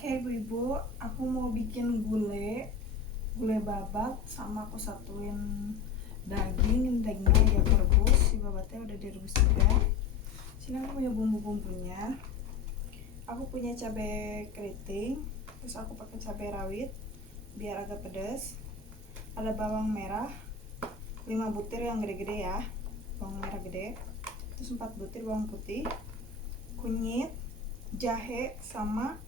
Oke ibu-ibu, aku mau bikin gulai babat, sama aku satuin dagingnya ya rebus. Si babatnya udah direbus juga. Sini aku punya bumbu-bumbunya. Aku punya cabai keriting, terus aku pakai cabai rawit biar agak pedas. Ada bawang merah 5 butir yang gede-gede ya, bawang merah gede. Terus 4 butir bawang putih, kunyit, jahe, sama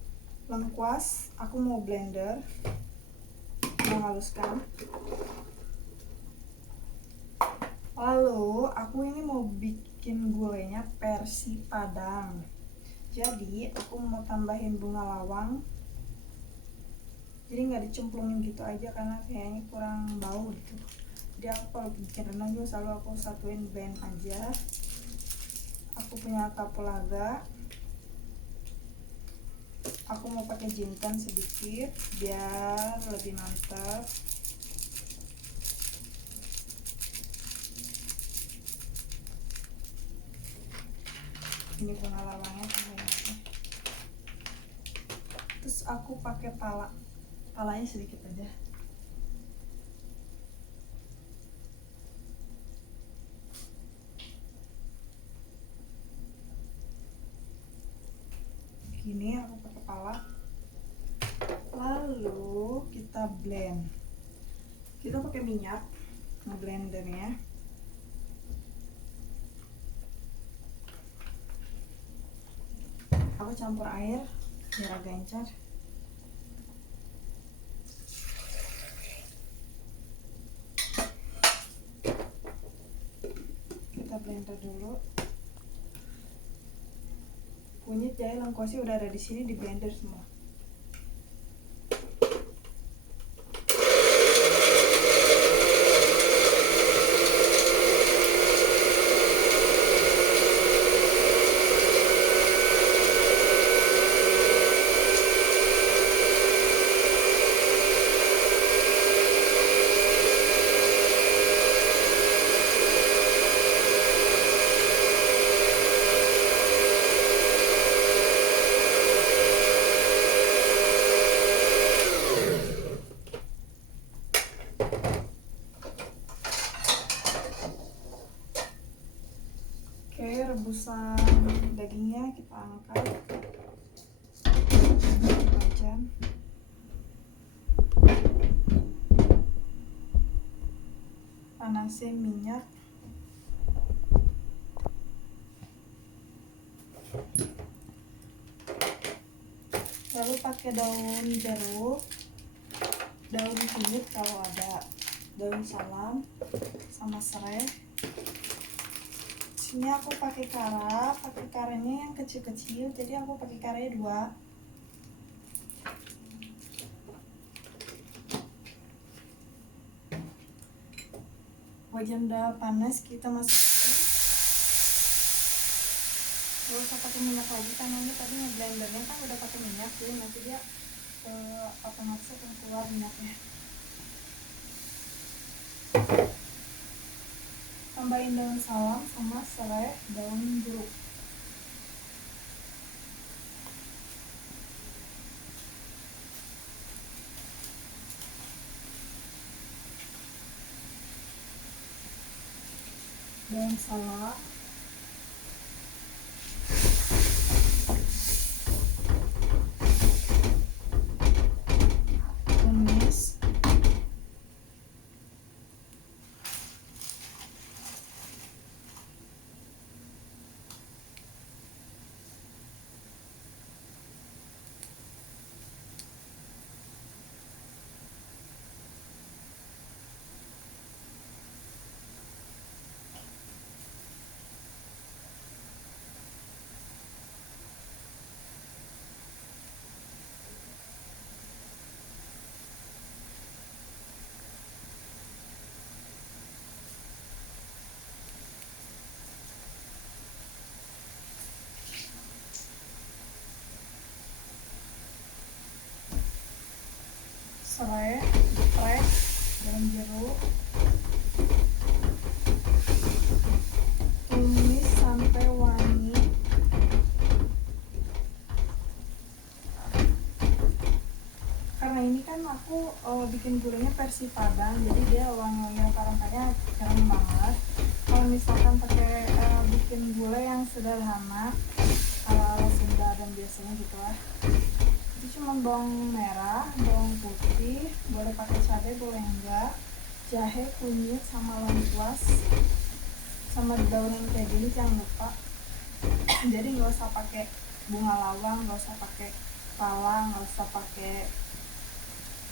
lengkuas. Aku mau blender, menghaluskan. Lalu aku ini mau bikin gulainya versi Padang. Jadi aku mau tambahin bunga lawang. Jadi nggak dicemplungin gitu aja karena kayaknya kurang bau gitu. Jadi aku kalau bikin rendang juga selalu aku satuin blend aja. Aku punya kapulaga. Aku mau pakai jinten sedikit biar lebih mantap. Ini bunga lawangnya tambahin. Terus aku pakai palanya sedikit aja. Gini aku pakai pala. Lalu kita blend. Kita pakai minyak ngeblendernya. Aku campur air biar agak encer. Kita blender dulu. Kunyit, jahe, lengkuasnya udah ada di sini, di blender semua. Oke, rebusan dagingnya kita angkat. Wajan. Panasin minyak. Lalu pakai daun jeruk, daun kunyit kalau ada, daun salam, sama serai. Sini aku pakai karenya yang kecil-kecil, jadi aku pakai karenya 2. Wajan udah panas, kita masukin. Gak usah pakai minyak lagi karena ini tadi blendernya kan udah pakai minyak, jadi nanti dia otomatis akan keluar minyaknya. Tambahin daun salam sama serai, daun jeruk. Daun salam, tumis, serai, geprek, daun jeruk. Tumis sampai wangi. kan aku bikin gulanya versi Padang, jadi dia wangi-wangi rempah-rempahnya keren banget. Kalau misalkan pakai bikin gulai yang sederhana ala-ala Sunda dan biasanya gitu lah, itu cuma bawang merah, bawang putih, boleh pakai cabai boleh enggak, jahe, kunyit, sama lengkuas, sama didaunin kayak gini jangan lupa. Jadi nggak usah pakai bunga lawang, nggak usah pakai bawang, nggak usah pakai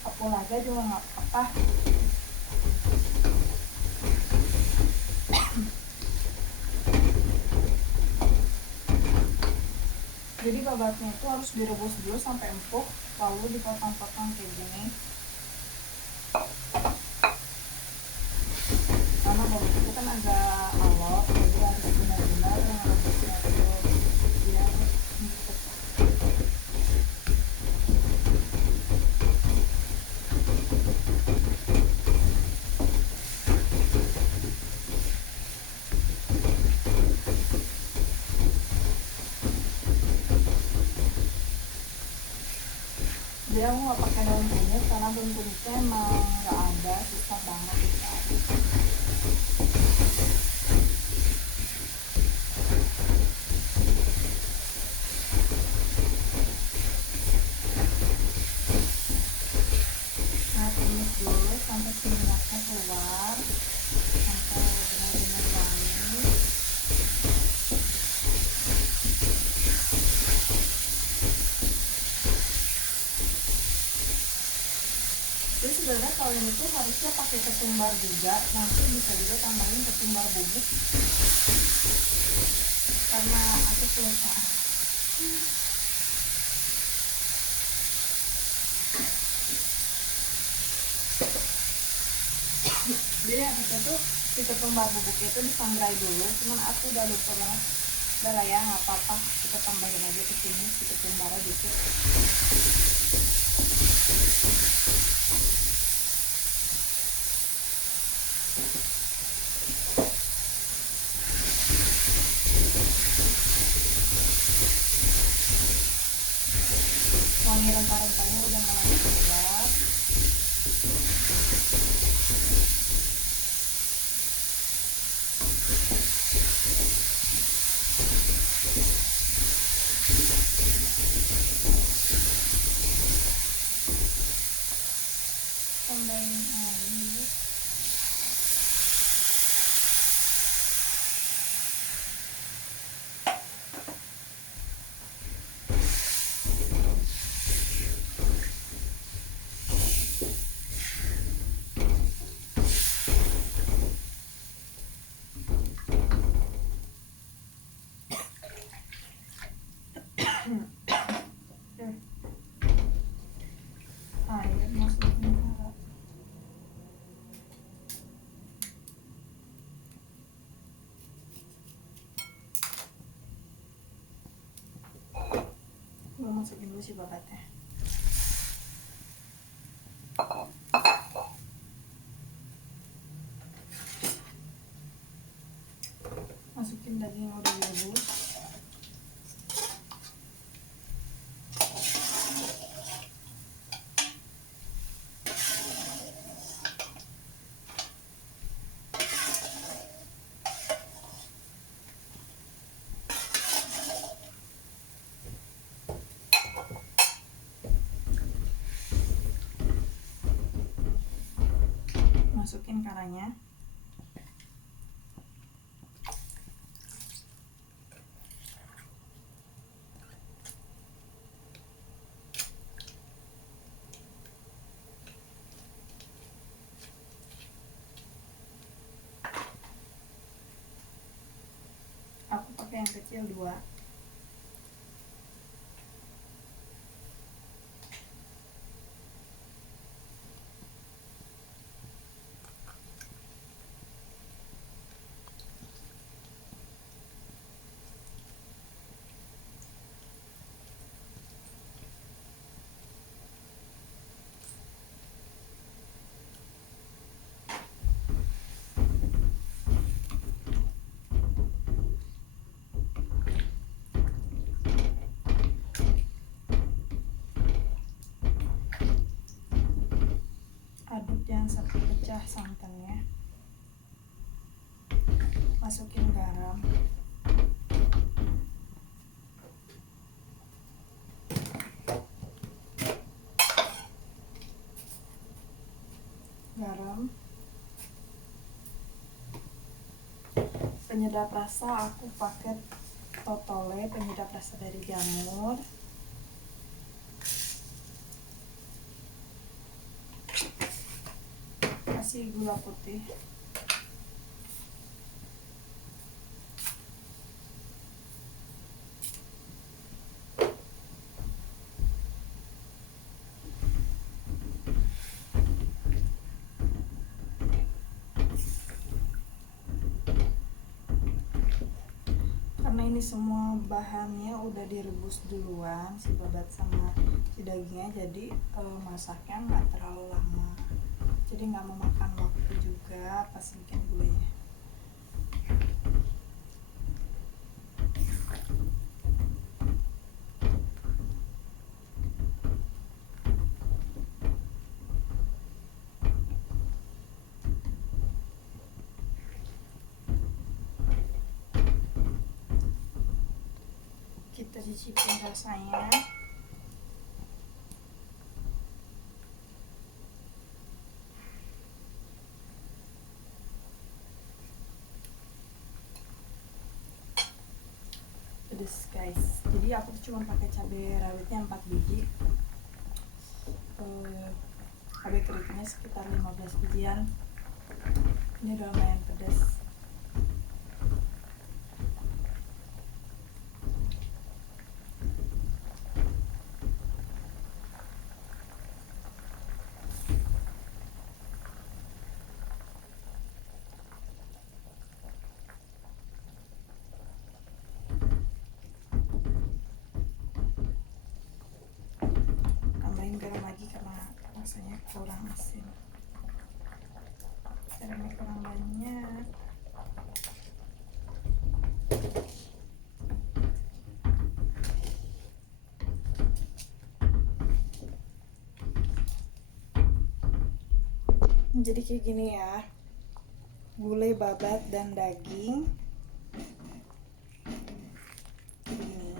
kapulaga juga nggak apa-apa. Jadi babatnya itu harus direbus dulu sampai empuk, lalu dipotong-potong kayak gini. Karena babat itu kan agak alot, jadi harus benar-benar merebusnya itu biar empuk. Dia aku nggak pakai daun kunyit karena daun kunyitnya emang nggak ada, susah banget dicari. Nah, tumis dulu sampai minyaknya keluar, sampai benar-benar wangi. Jadi sebenarnya kalau ini tuh harusnya pakai ketumbar juga, nanti bisa juga tambahin ketumbar bubuk karena aku suka. Jadi habis itu si ketumbar bubuknya itu disangrai dulu, cuman aku udah lupa banget. Udah lah ya, nggak apa-apa, kita tambahin aja ke sini si ketumbarnya dikit. Wangi rempah-rempahnya udah mulai keluar. Tambahin air. Air masukin ke gue masukin dulu si babatnya. Masukin daging yang udah direbus. Masukin karanya. Aku pakai yang kecil 2. pecah santannya, masukin garam, penyedap rasa aku pakai totole, penyedap rasa dari jamur, kasih gula putih, karena ini semua bahannya udah direbus duluan, si babat sama si dagingnya, jadi masaknya nggak terlalu lama, jadi nggak memakan waktu juga pas bikin gulanya. Kita cicipin rasanya. Pedes guys, jadi aku tuh cuma pakai cabai rawitnya 4 biji, cabai keritingnya sekitar 15 bijian. Ini udah lumayan pedas. Tambahin garam lagi karena rasanya kurang asin, garamnya kurang banyak. Jadi kayak gini ya, gulai babat dan daging ini.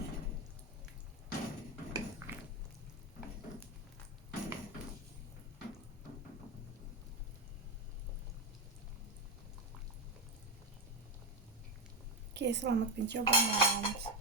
Oke, selamat mencoba, Moms.